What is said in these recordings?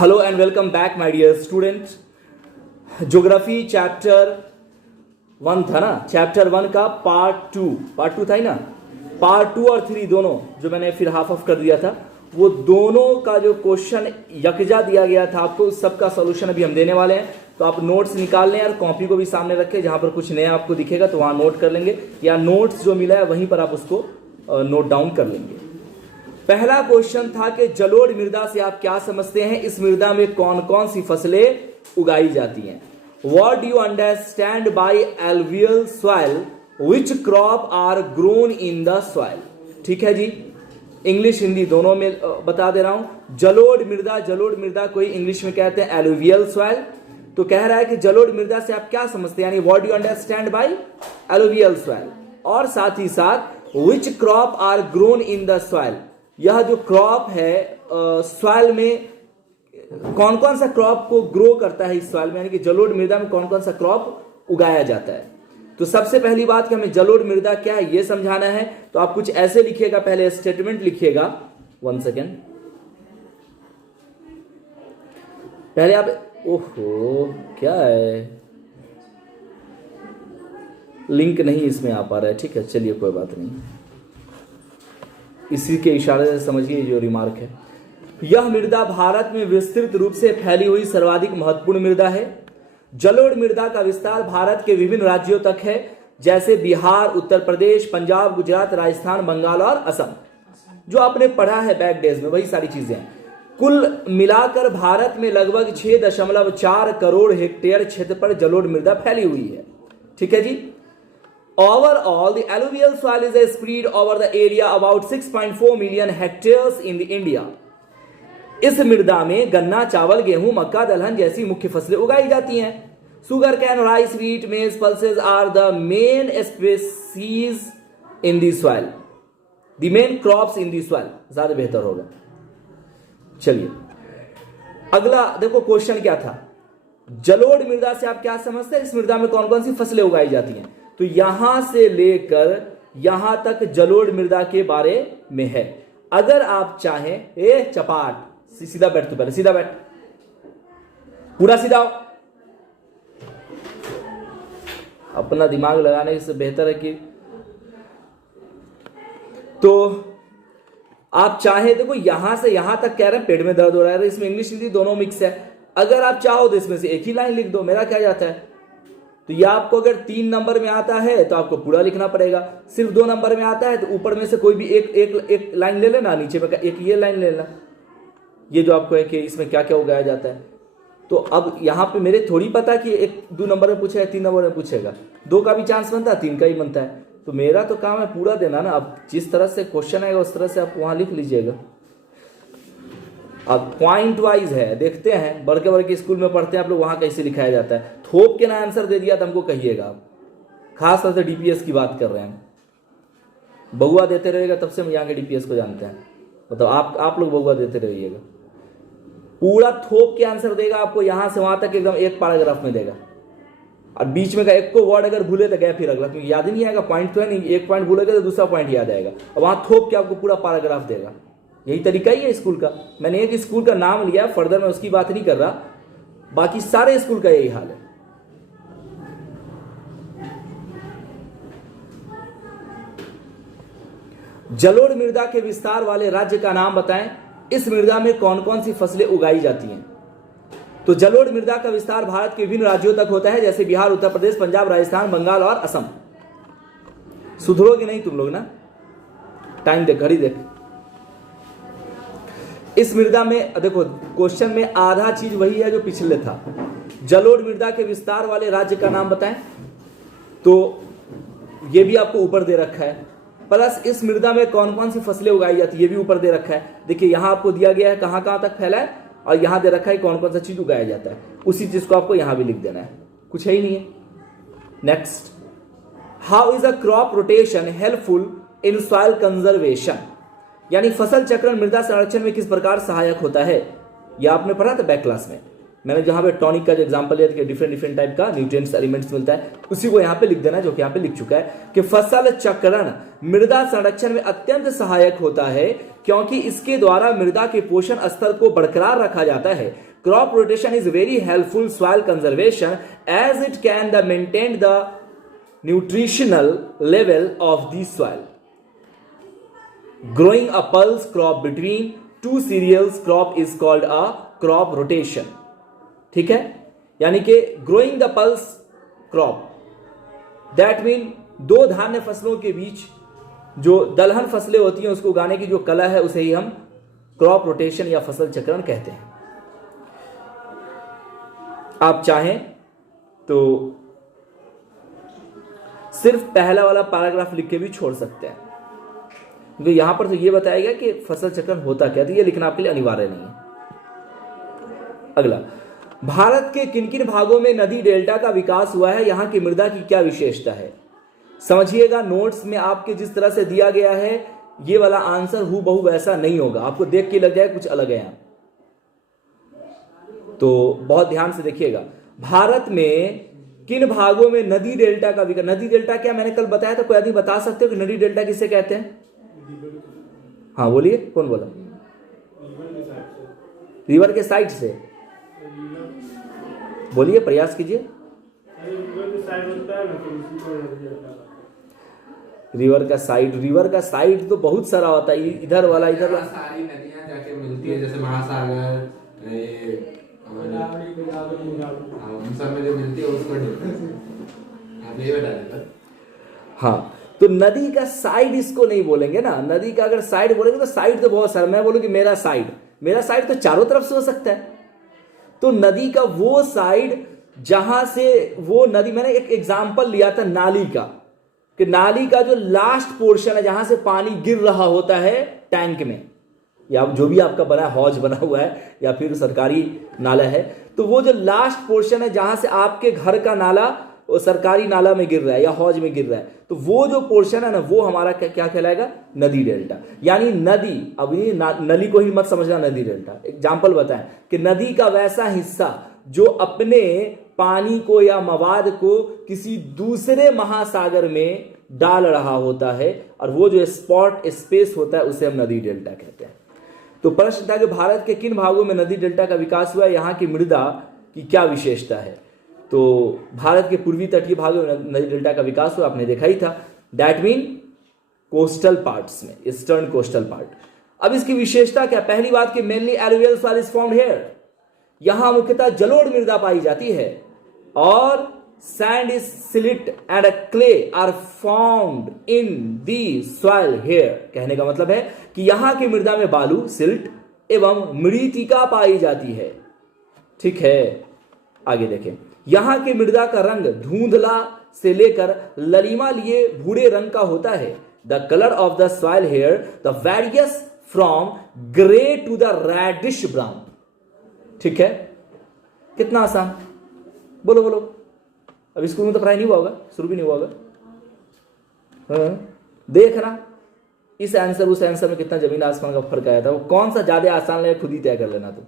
Hello and welcome back my dear students. Geography chapter 1 था ना, chapter 1 का part two था ही ना। पार्ट 2 और 3 दोनों जो मैंने फिर हाफ ऑफ कर दिया था, वो दोनों का जो क्वेश्चन यकजा दिया गया था आपको, उस सब का सॉल्यूशन अभी हम देने वाले हैं। तो आप नोट्स निकाल लें और कॉपी को भी सामने रखें, जहां पर कुछ नया आपको दिखेगा तो वहां नोट कर लेंगे, या नोट्स जो मिला है वहीं पर आप उसको नोट डाउन कर लेंगे। पहला क्वेश्चन था कि जलोढ़ मृदा से आप क्या समझते हैं, इस मृदा में कौन कौन सी फसलें उगाई जाती हैं। What do you understand by alluvial soil, which crop are grown in the soil. ठीक है जी, इंग्लिश हिंदी दोनों में बता दे रहा हूं। जलोढ़ मृदा कोई इंग्लिश में कहते हैं एलुवियल सॉइल। तो कह रहा है कि जलोढ़ मृदा से आप क्या समझते हैं, यानी what do you understand by alluvial soil, और साथ ही साथ which crop are grown in the soil, यह जो क्रॉप है सॉइल में कौन कौन सा क्रॉप को ग्रो करता है इस सॉइल में, यानी कि जलोढ़ मृदा में कौन कौन सा क्रॉप उगाया जाता है। तो सबसे पहली बात कि हमें जलोढ़ मृदा क्या है यह समझाना है, तो आप कुछ ऐसे लिखिएगा, पहले स्टेटमेंट लिखिएगा। 1 सेकेंड, पहले आप, ओहो क्या है, लिंक नहीं इसमें आ पा रहा है। ठीक है, चलिए कोई बात नहीं, इसी के इशारे से समझिए जो रिमार्क है। यह मृदा भारत में विस्तृत रूप से फैली हुई सर्वाधिक महत्वपूर्ण मृदा है। जलोढ़ मृदा का विस्तार भारत के विभिन्न राज्यों तक है, जैसे बिहार, उत्तर प्रदेश, पंजाब, गुजरात, राजस्थान, बंगाल और असम। जो आपने पढ़ा है बैक डेज में वही सारी चीजें। कुल मिलाकर भारत में लगभग 6.4 करोड़ हेक्टेयर क्षेत्र पर जलोढ़ मृदा फैली हुई है। ठीक है जी। Overall, the alluvial soil is spread over the area about 6.4 million hectares in the India. इस मृदा में गन्ना, चावल, गेहूं, मक्का, दलहन जैसी मुख्य फसलें उगाई जाती हैं। Sugar cane, rice, wheat, maize, pulses are the main species in the soil. The main crops in the soil. ज्यादा बेहतर होगा। चलिए अगला देखो, क्वेश्चन क्या था, जलोढ़ मृदा से आप क्या समझते हैं, इस मृदा में कौन कौन सी फसलें उगाई जाती हैं। तो यहां से लेकर यहां तक जलोढ़ मृदा के बारे में है। अगर आप चाहें, चपाट सीधा बैठ, तो पहले सीधा बैठ, पूरा सीधा हो। अपना दिमाग लगाने से बेहतर है कि, तो आप चाहे, देखो यहां से यहां तक कह रहे हैं पेट में दर्द हो रहा है, इसमें इंग्लिश हिंदी दोनों मिक्स है। अगर आप चाहो तो इसमें से एक ही लाइन लिख दो, मेरा क्या जाता है। तो ये आपको अगर 3 नंबर में आता है तो आपको पूरा लिखना पड़ेगा, सिर्फ 2 नंबर में आता है तो ऊपर में से कोई भी एक लाइन ले लेना, नीचे में एक ये लाइन ले लेना, ये जो आपको है कि इसमें क्या क्या उगाया जाता है। तो अब यहां पे मेरे थोड़ी पता कि 1-2 नंबर में पूछेगा, 3 नंबर में पूछेगा, 2 का भी चांस बनता है, 3 का ही बनता है। तो मेरा तो काम है पूरा देना ना। अब जिस तरह से क्वेश्चन आएगा उस तरह से आप वहां लिख लीजिएगा। अब पॉइंट वाइज है, देखते हैं बड़के बड़के स्कूल में पढ़ते हैं आप लोग, वहां कैसे लिखाया जाता है। थोप के ना आंसर दे दिया तो हमको कहिएगा। आप खास तौर से डीपीएस की बात कर रहे हैं, बउआ देते रहेगा तब से हम यहाँ के डीपीएस को जानते हैं। मतलब आप लोग बउआ देते रहिएगा, पूरा थोप के आंसर देगा आपको, यहां से वहां तक एकदम एक पैराग्राफ में देगा। और बीच में का एक को वर्ड अगर भूले तो गए फिर अगला, क्योंकि याद ही नहीं आएगा। पॉइंट तो है नहीं, एक पॉइंट भूलेगा तो दूसरा पॉइंट याद आएगा, और वहां थोप के आपको पूरा पैराग्राफ देगा। यही तरीका ही है स्कूल का। मैंने एक स्कूल का नाम लिया, फर्दर मैं उसकी बात नहीं कर रहा, बाकी सारे स्कूल का यही हाल है। जलोढ़ मृदा के विस्तार वाले राज्य का नाम बताएं, इस मृदा में कौन कौन सी फसलें उगाई जाती हैं। तो जलोढ़ मृदा का विस्तार भारत के विभिन्न राज्यों तक होता है, जैसे बिहार, उत्तर प्रदेश, पंजाब, राजस्थान, बंगाल और असम। सुधरोगे नहीं तुम लोग ना, टाइम देख, घड़ी देख। इस मृदा में देखो क्वेश्चन में आधा चीज वही है जो पिछले था। जलोढ़ मृदा के विस्तार वाले राज्य का नाम बताएं, तो ये भी आपको ऊपर दे रखा है। प्लस इस मृदा में कौन कौन सी फसलें उगाई जाती है ये भी ऊपर दे रखा है। देखिए यहां आपको दिया गया है कहां कहां तक फैला है, और यहां दे रखा है कौन कौन सा चीज उगाया जाता है। उसी चीज को आपको यहां भी लिख देना है, कुछ है ही नहीं है। Next, how is a crop rotation helpful in soil conservation, यानी फसल चक्रण मृदा संरक्षण में किस प्रकार सहायक होता है। यह आपने पढ़ा था बैक क्लास में, मैंने जहां पे टॉनिक का जो एग्जांपल लिया था, डिफरेंट टाइप का न्यूट्रिएंट्स एलिमेंट्स मिलता है, उसी को यहां पे लिख देना है, जो कि यहां पे लिख चुका है कि फसल चक्रण मृदा संरक्षण में अत्यंत सहायक होता है, क्योंकि इसके द्वारा मृदा के पोषण स्तर को बरकरार रखा जाता है। Crop rotation is very helpful soil conservation as it can maintain the nutritional level of the soil. Growing a pulse crop between two cereals crop is called a crop rotation. ठीक है, यानी कि growing the pulse crop, that mean दो धान्य फसलों के बीच जो दलहन फसलें होती हैं उसको उगाने की जो कला है उसे ही हम क्रॉप रोटेशन या फसल चक्रण कहते हैं। आप चाहें तो सिर्फ पहला वाला पैराग्राफ लिख के भी छोड़ सकते हैं, क्योंकि यहां पर तो ये बताया गया कि फसल चक्रण होता क्या, तो ये लिखना आपके लिए अनिवार्य नहीं है। अगला, भारत के किन किन भागों में नदी डेल्टा का विकास हुआ है, यहां की मृदा की क्या विशेषता है। समझिएगा, नोट्स में आपके जिस तरह से दिया गया है ये वाला आंसर हूबहू वैसा नहीं होगा, आपको देख के लग जाए कुछ अलग है यहां, तो बहुत ध्यान से देखिएगा। भारत में किन भागों में नदी डेल्टा का विकास, नदी डेल्टा क्या मैंने कल बताया था, कोई आदमी बता सकते हो कि नदी डेल्टा किसे कहते हैं? हाँ बोलिए, कौन बोला? रिवर के साइड से बोलिए, प्रयास कीजिए। रिवर का साइड तो बहुत सारा होता है, इधर वाला इधर वाला सारी नदियां जाके मिलती है, जैसे महासागर, उन सब में जो मिलती है उसको आप ये बता देते। हाँ, तो नदी का साइड इसको नहीं बोलेंगे ना, नदी का अगर साइड बोलेंगे तो साइड तो बहुत सारा, मैं बोलूँ कि मेरा साइड तो चारों तरफ से हो सकता है। तो नदी का वो साइड जहां से वो नदी, मैंने एक एग्जाम्पल लिया था नाली का, कि नाली का जो लास्ट पोर्शन है जहां से पानी गिर रहा होता है टैंक में, या जो भी आपका बना हौज बना हुआ है या फिर सरकारी नाला है, तो वो जो लास्ट पोर्शन है जहां से आपके घर का नाला वो सरकारी नाला में गिर रहा है या हौज में गिर रहा है, तो वो जो पोर्शन है ना वो हमारा क्या कहलाएगा? नदी डेल्टा। यानी नदी, अब ये नली को ही मत समझना नदी डेल्टा, एग्जाम्पल बताएं कि नदी का वैसा हिस्सा जो अपने पानी को या मवाद को किसी दूसरे महासागर में डाल रहा होता है, और वो जो स्पॉट स्पेस होता है उसे हम नदी डेल्टा कहते हैं। तो प्रश्न था कि भारत के किन भागों में नदी डेल्टा का विकास हुआ है, यहाँ की मृदा की क्या विशेषता है। तो भारत के पूर्वी तटीय भागों में नदी डेल्टा का विकास हुआ, आपने देखा ही था, दैट मीन कोस्टल पार्ट्स में, ईस्टर्न कोस्टल पार्ट। अब इसकी विशेषता क्या? पहली बात कि mainly alluvial soil is found here, यहां मुख्यतः जलोढ़ मृदा पाई जाती है, और sand is silt and a clay are found in the soil here. कहने का मतलब है कि यहां की मृदा में बालू, सिल्ट एवं मृतिका पाई जाती है। ठीक है, आगे देखें, यहां की मृदा का रंग धुंधला से लेकर ललिमा लिए भूरे रंग का होता है। The colour of the soil here the varies from grey to the reddish brown. ठीक है, कितना आसान, बोलो बोलो। अब स्कूल में तो पढ़ाई नहीं हुआ होगा, शुरू भी नहीं हुआ होगा। देखना इस आंसर उस आंसर में कितना जमीन आसमान का फर्क आया था, वो कौन सा ज्यादा आसान लगे खुद ही तय कर लेना। तो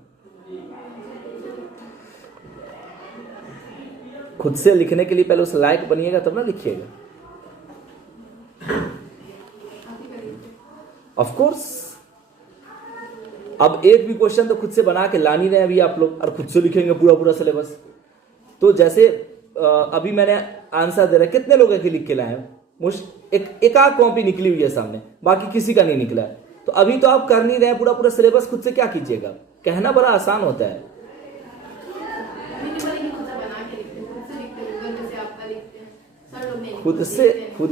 खुद से लिखने के लिए पहले उस लायक बनिएगा तब ना लिखिएगा। ऑफ कोर्स, अब एक भी क्वेश्चन तो खुद से बना के ला नहीं रहे अभी आप लोग, और खुद से लिखेंगे पूरा सिलेबस। तो जैसे अभी मैंने आंसर दे रहा, कितने लोग लिख के लाए हैं? एक आध कॉपी निकली हुई है सामने, बाकी किसी का नहीं निकला है। तो अभी तो आप कर नहीं रहे पूरा सिलेबस, खुद से क्या कीजिएगा? कहना बड़ा आसान होता है। खुद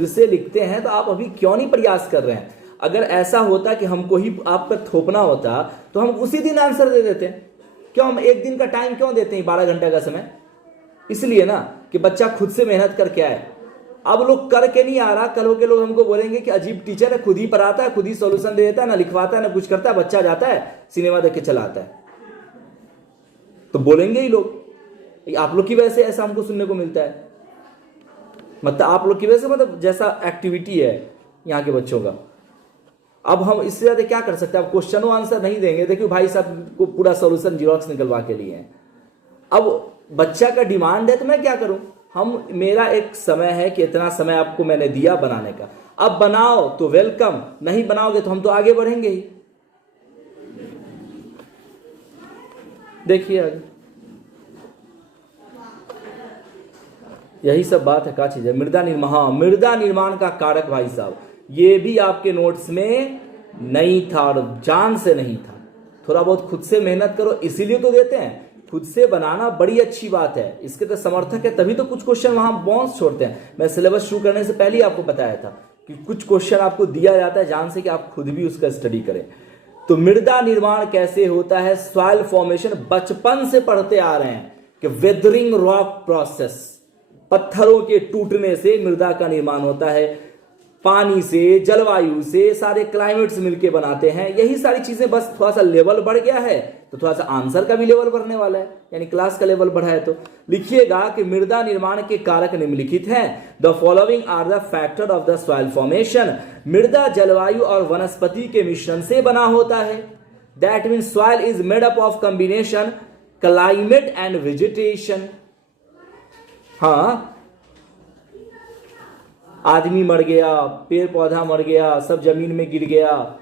से लिखते हैं तो आप अभी क्यों नहीं प्रयास कर रहे हैं? अगर ऐसा होता कि हमको ही आप पर थोपना होता तो हम उसी दिन आंसर दे देते हैं। क्यों हम एक दिन का टाइम क्यों देते हैं, 12 घंटे का समय? इसलिए ना कि बच्चा खुद से मेहनत करके आए। अब लोग करके नहीं आ रहा, कल के लोग हमको बोलेंगे कि अजीब टीचर है, खुद ही पढ़ाता है, खुद ही सॉल्यूशन दे देता है, ना लिखवाता है ना कुछ करता है, बच्चा जाता है सिनेमा देख के चला आता है। तो बोलेंगे ही लोग, आप लोग की वजह से ऐसा हमको सुनने को मिलता है। मतलब आप लोग की वजह से, मतलब जैसा एक्टिविटी है यहाँ के बच्चों का। अब हम इससे ज्यादा क्या कर सकते हैं? अब क्वेश्चनों आंसर नहीं देंगे, देखिए भाई साहब को पूरा सॉल्यूशन जीरोक्स निकलवा के लिए हैं। अब बच्चा का डिमांड है तो मैं क्या करूं? मेरा एक समय है कि इतना समय आपको मैंने दिया बनाने का, अब बनाओ तो वेलकम, नहीं बनाओगे तो हम तो आगे बढ़ेंगे ही। देखिए आगे, यही सब बात है। क्या चीज है? मृदा निर्माण। हाँ, मृदा निर्माण का कारक भाई साहब, ये भी आपके नोट्स में नहीं था और जान से नहीं था। थोड़ा बहुत खुद से मेहनत करो, इसीलिए तो देते हैं। खुद से बनाना बड़ी अच्छी बात है, इसके तो समर्थक है, तभी तो कुछ क्वेश्चन वहां बाउंस छोड़ते हैं। मैं सिलेबस शुरू करने से पहले ही आपको बताया था कि कुछ क्वेश्चन आपको दिया जाता है जान से कि आप खुद भी उसका स्टडी करें। तो मृदा निर्माण कैसे होता है? सॉइल फॉर्मेशन बचपन से पढ़ते आ रहे हैं कि वेदरिंग रॉक प्रोसेस, पत्थरों के टूटने से मृदा का निर्माण होता है। पानी से, जलवायु से, सारे क्लाइमेट्स मिलके बनाते हैं। यही सारी चीजें, बस थोड़ा सा लेवल बढ़ गया है तो थोड़ा सा आंसर का भी लेवल बढ़ने वाला है, यानी क्लास का लेवल बढ़ा है। तो लिखिएगा कि मृदा निर्माण के कारक निम्नलिखित हैं। The following are the factor of the soil formation. मृदा जलवायु और वनस्पति के मिश्रण से बना होता है। That mean soil is made up of combination climate and vegetation. हाँ, आदमी मर गया, पेड़ पौधा मर गया, सब जमीन में गिर गया,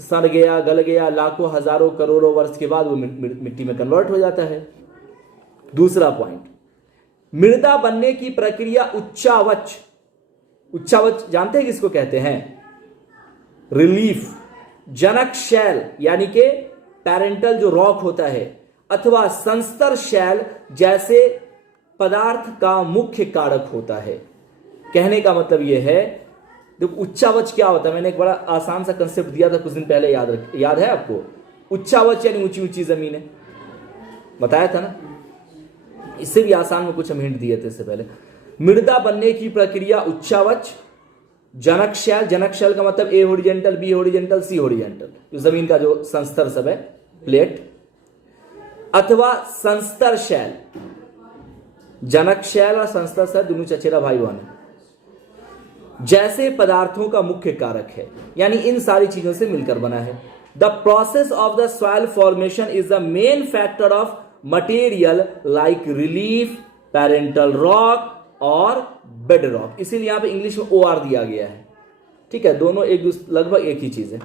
सड़ गया, गल गया, लाखों हजारों करोड़ों वर्ष के बाद वो मिट्टी में कन्वर्ट हो जाता है। दूसरा पॉइंट, मृदा बनने की प्रक्रिया उच्चावच। उच्चावच जानते हैं किसको कहते हैं? रिलीफ, जनक शैल यानी कि पैरेंटल जो रॉक होता है, अथवा संस्तर शैल जैसे पदार्थ का मुख्य कारक होता है। कहने का मतलब यह है, देखो उच्चावच क्या होता है, मैंने एक बड़ा आसान सा कंसेप्ट दिया था कुछ दिन पहले, याद है आपको? उच्चावच यानी ऊंची ऊंची जमीन है, बताया था ना। इससे भी आसान में कुछ हम हिंट दिए थे इससे पहले। मृदा बनने की प्रक्रिया उच्चावच, जनक शैल, जनक शैल का मतलब A horizontal, B horizontal, C horizontal, जो जमीन का जो संस्तर सब है, प्लेट, अथवा संस्तर शैल। जनक शैल और संस्तर शैल दोनों चचेरा भाई बहन है, जैसे पदार्थों का मुख्य कारक है, यानी इन सारी चीजों से मिलकर बना है। The process of the soil formation is the main factor of material like relief, parental rock और बेड रॉक। इसीलिए यहां पे इंग्लिश में OR दिया गया है, ठीक है? दोनों एक दूसरे लगभग एक ही चीज है।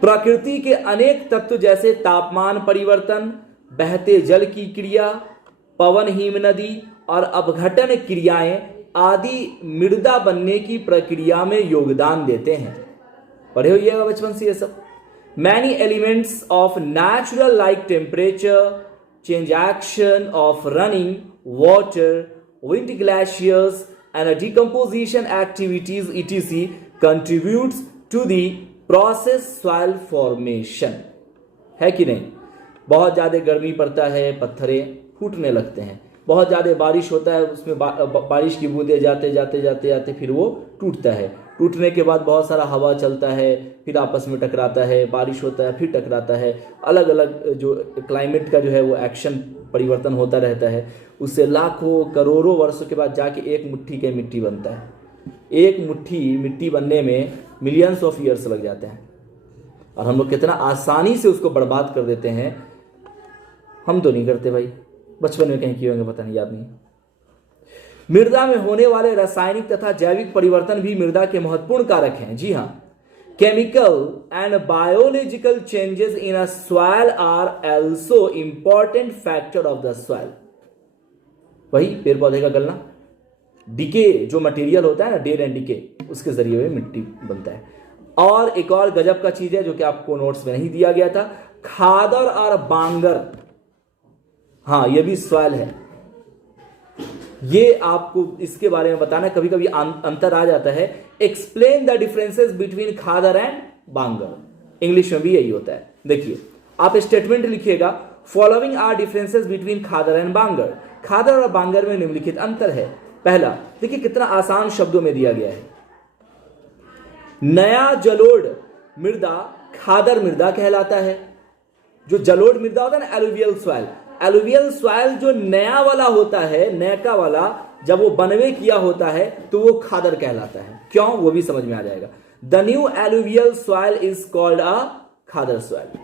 प्रकृति के अनेक तत्व जैसे तापमान परिवर्तन, बहते जल की क्रिया, पवन, हिमनदी और अपघटन क्रियाएं आदि मृदा बनने की प्रक्रिया में योगदान देते हैं। पढ़े होइएगा बचपन से ये सब। Many elements of natural like temperature change, action of running water, wind glaciers and decomposition activities etc contributes to the process soil formation. है कि नहीं? बहुत ज्यादा गर्मी पड़ता है, पत्थरें फूटने लगते हैं। बहुत ज़्यादा बारिश होता है, उसमें बारिश की बूंदें जाते जाते जाते जाते फिर वो टूटता है। टूटने के बाद बहुत सारा हवा चलता है, फिर आपस में टकराता है, बारिश होता है, फिर टकराता है। अलग अलग जो क्लाइमेट का जो है वो एक्शन परिवर्तन होता रहता है। उससे लाखों करोड़ों वर्षों के बाद जाके एक मुट्ठी की मिट्टी बनता है। एक मुट्ठी मिट्टी बनने में मिलियंस ऑफ ईयर्स लग जाते हैं, और हम लोग कितना आसानी से उसको बर्बाद कर देते हैं। हम तो नहीं करते भाई, बचपन में कहीं किए होंगे, पता नहीं, याद नहीं। मृदा में होने वाले रासायनिक तथा जैविक परिवर्तन भी मृदा के महत्वपूर्ण कारक हैं। जी हाँ, chemical and biological changes in a soil are also important factor of the soil. वही पेड़ पौधे का गलना, डिके जो मटेरियल होता है ना, डेड एंड डिके, उसके जरिए हुए मिट्टी बनता है। और एक और गजब का चीज है जो कि आपको नोट्स में नहीं दिया गया था, खादर और बांगर। हाँ, ये भी सॉइल है। ये आपको इसके बारे में बताना, कभी कभी अंतर आ जाता है। Explain the differences between khadar and bangar. English में भी यही होता है। देखिए, आप स्टेटमेंट लिखिएगा, following are differences between khadar and bangar. Khadar और बांगर में निम्नलिखित अंतर है। पहला, देखिए कितना आसान शब्दों में दिया गया है। नया जलोढ़ मृदा खादर मृदा कहलाता है। जो जलोढ़ मृदा होता है ना, एलुवियल सॉइल, एलुवियल सॉइल जो नया वाला होता है, नयका वाला, जब वो बनवे किया होता है तो वो खादर कहलाता है। क्यों, वो भी समझ में आ जाएगा। The new alluvial soil is called a khadar soil.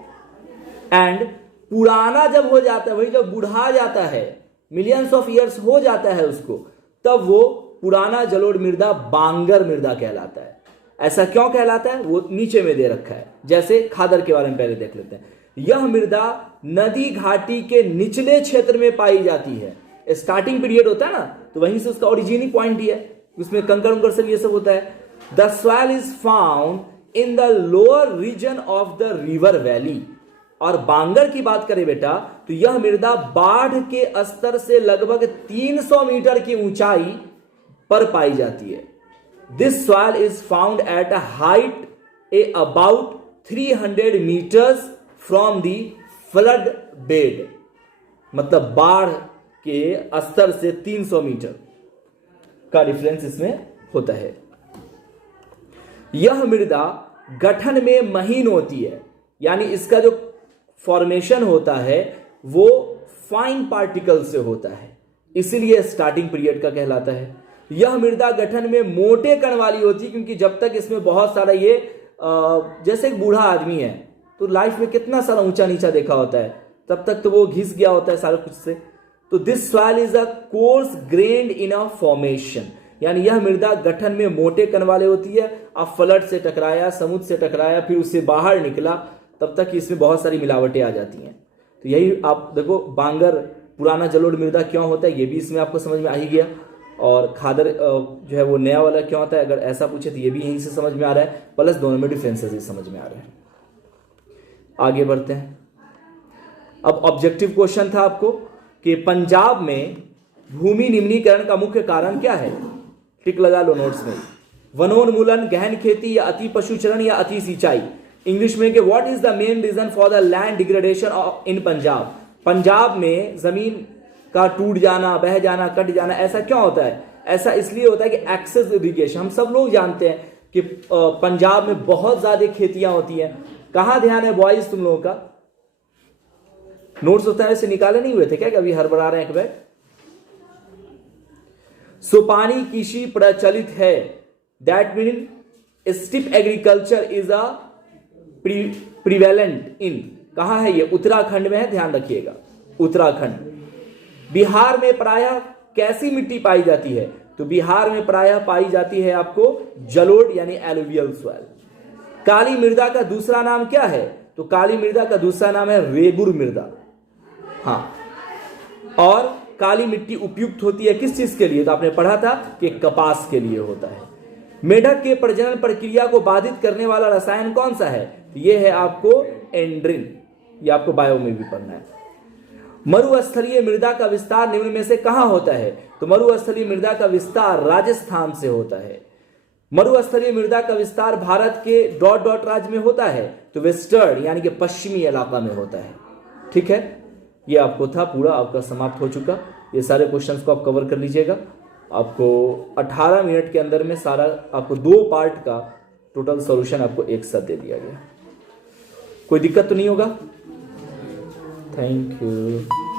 And पुराना जब हो जाता है, वही जब बुढ़ा जाता है, मिलियंस ऑफ ईयर्स हो जाता है उसको, तब वो पुराना जलोढ़ मृदा बांगर मृदा कहलाता है। ऐसा क्यों कहलाता है, वो नीचे में दे रखा है। जैसे खादर के बारे में पहले देख लेते हैं। यह मृदा नदी घाटी के निचले क्षेत्र में पाई जाती है। स्टार्टिंग पीरियड होता है ना, तो वहीं से उसका ओरिजिनी पॉइंट ही है, उसमें कंकड़ उंकड़ सब ये सब होता है। The soil is found in the lower region of the river valley. और बांगर की बात करें बेटा, तो यह मृदा बाढ़ के स्तर से लगभग 300 मीटर की ऊंचाई पर पाई जाती है। This soil is found at a height a about 300 metres from the flood bed, मतलब बाढ़ के स्तर से 300 मीटर का डिफरेंस इसमें होता है। यह मृदा गठन में महीन होती है, यानी इसका जो फॉर्मेशन होता है वो फाइन पार्टिकल से होता है, इसीलिए स्टार्टिंग पीरियड का कहलाता है। यह मृदा गठन में मोटे कण वाली होती है, क्योंकि जब तक इसमें बहुत सारा ये जैसे एक बूढ़ा आदमी है तो लाइफ में कितना सारा ऊंचा नीचा देखा होता है, तब तक तो वो घिस गया होता है सारा कुछ से। तो this soil is a course grand in a formation, यानी यह मृदा गठन में मोटे कण वाले होती है। अब फ्लड से टकराया, समुद्र से टकराया, फिर उससे बाहर निकला, तब तक इसमें बहुत सारी मिलावटें आ जाती हैं। तो यही आप देखो, बांगर पुराना जलोढ़ मृदा क्यों होता है ये भी इसमें आपको समझ में आ ही गया। और खादर जो है वो नया वाला क्यों होता है, अगर ऐसा पूछे तो ये भी यहीं से समझ में आ रहा है, प्लस दोनों में डिफरेंसेस भी समझ में आ रहे हैं। आगे बढ़ते हैं। अब ऑब्जेक्टिव क्वेश्चन था आपको कि पंजाब में भूमि निम्नीकरण का मुख्य कारण क्या है, टिक लगा लो नोट्स में। वनोन्मूलन, गहन खेती, या अति पशुचरण, या अति सिंचाई। इंग्लिश में कि what is the main reason for the land degradation in Punjab. Punjab में जमीन का टूट जाना, बह जाना, कट जाना, ऐसा क्यों होता है? ऐसा इसलिए होता है कि एक्सेस इरिगेशन। हम सब लोग जानते हैं कि पंजाब में बहुत ज्यादा खेतियां होती हैं। कहां ध्यान है बॉयज तुम लोगों का? नोट्स होता है, ऐसे निकाले नहीं हुए थे क्या? अभी हड़बड़ा रहे हैं एक बैग। सुपानी कृषि प्रचलित है, that mean steep agriculture is a prevalent in. कहां है ये? उत्तराखंड में है, ध्यान रखिएगा, उत्तराखंड। बिहार में प्रायः कैसी मिट्टी पाई जाती है? तो बिहार में प्रायः पाई जाती है आपको जलोढ़ यानी एलुवियल सॉइल। काली मृदा का दूसरा नाम क्या है? तो काली मृदा का दूसरा नाम है रेगुर मृदा। हाँ, और काली मिट्टी उपयुक्त होती है किस चीज के लिए? तो आपने पढ़ा था कि कपास के लिए होता है। मेढक के प्रजनन प्रक्रिया को बाधित करने वाला रसायन कौन सा है? तो यह है आपको एंड्रिन, ये आपको बायो में भी पढ़ना है। मरुस्थलीय मृदा का विस्तार निम्न में से कहां होता है? तो मरुस्थलीय मृदा का विस्तार राजस्थान से होता है। मरुस्थलीय मृदा का विस्तार भारत के डॉट डॉट राज्य में होता है, तो वेस्टर्न यानी कि पश्चिमी इलाका में होता है। ठीक है, ये आपको था, पूरा आपका समाप्त हो चुका। ये सारे क्वेश्चंस को आप कवर कर लीजिएगा। आपको 18 मिनट के अंदर में सारा आपको 2 पार्ट का टोटल सॉल्यूशन आपको एक साथ दे दिया गया। कोई दिक्कत तो नहीं होगा? Thank you.